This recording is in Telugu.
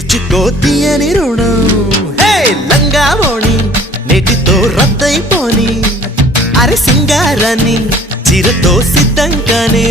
తీర్చుకో తీయని రుణం హే లంగావోణి నేటితో రద్దయిపోని అరే సింగారాన్ని చీరతో సిద్ధంగానే